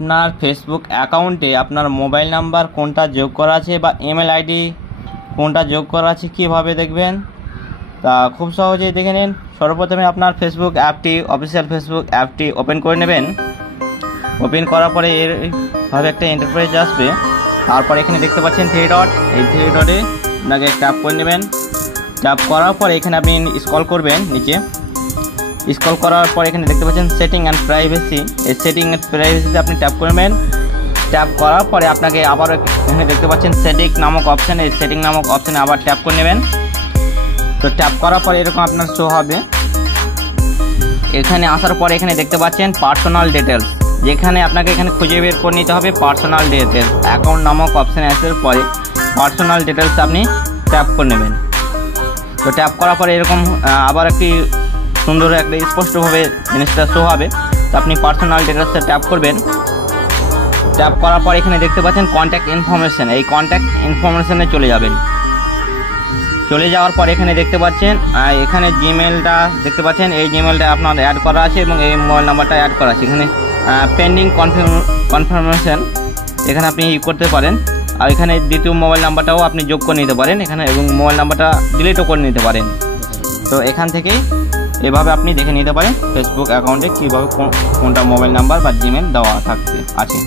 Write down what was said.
আপনার ফেসবুক অ্যাকাউন্টে আপনার মোবাইল নাম্বার কোনটা যোগ করা আছে বা ইমেল আইডি কোনটা যোগ করা আছে কীভাবে দেখবেন তা খুব সহজেই দেখে নিন। সর্বপ্রথমে আপনার ফেসবুক অ্যাপটি অফিসিয়াল ফেসবুক অ্যাপটি ওপেন করে নেবেন। ওপেন করার পরে এরভাবে একটা ইন্টারফেস আসবে। তারপর এখানে দেখতে পাচ্ছেন থ্রি ডট, এই থ্রি ডটে আপনাকে ট্যাপ করে নেবেন। ট্যাপ করার পরে এখানে আপনি স্ক্রল করবেন নিচে। স্ক্রল করার পর এখানে দেখতে পাচ্ছেন সেটিং অ্যান্ড প্রাইভেসি, এই সেটিং অ্যান্ড প্রাইভেসিতে আপনি ট্যাপ করবেন। ট্যাপ করার পরে আপনাকে আবার এখানে দেখতে পাচ্ছেন সেটিং নামক অপশান, এই সেটিং নামক অপশানে আবার ট্যাপ করে নেবেন। তো ট্যাপ করার পরে এরকম আপনার শো হবে। এখানে আসার পরে এখানে দেখতে পাচ্ছেন পার্সোনাল ডিটেলস, যেখানে আপনাকে এখানে খুঁজে বের করে নিতে হবে পার্সোনাল ডিটেলস। অ্যাকাউন্ট নামক অপশানে আসার পরে পার্সোনাল ডিটেলস আপনি ট্যাপ করে নেবেন। তো ট্যাপ করার পরে এরকম আবার একটি সুন্দর একটা স্পষ্টভাবে জিনিসটা শো হবে। তো আপনি পার্সোনাল ডিটেলসে ট্যাপ করবেন। ট্যাপ করার পর এখানে দেখতে পাচ্ছেন কন্ট্যাক্ট ইনফরমেশন, এই কন্ট্যাক্ট ইনফরমেশনে চলে যাবেন। চলে যাওয়ার পর এখানে দেখতে পাচ্ছেন এখানে জিমেলটা দেখতে পাচ্ছেন, এই জিমেলটা আপনার অ্যাড করা আছে এবং এই মোবাইল নাম্বারটা অ্যাড করা আছে। এখানে পেন্ডিং কনফার্মেশন এখানে আপনি করতে পারেন। আর এখানে দ্বিতীয় মোবাইল নাম্বারটাও আপনি যোগ করে নিতে পারেন এখানে, এবং মোবাইল নাম্বারটা ডিলিটও করে নিতে পারেন। তো এখান থেকেই এভাবে আপনি দেখে নিতে পারেন ফেসবুক অ্যাকাউন্টে কীভাবে কোনটা মোবাইল নাম্বার বা জিমেল দেওয়া থাকতে আছে।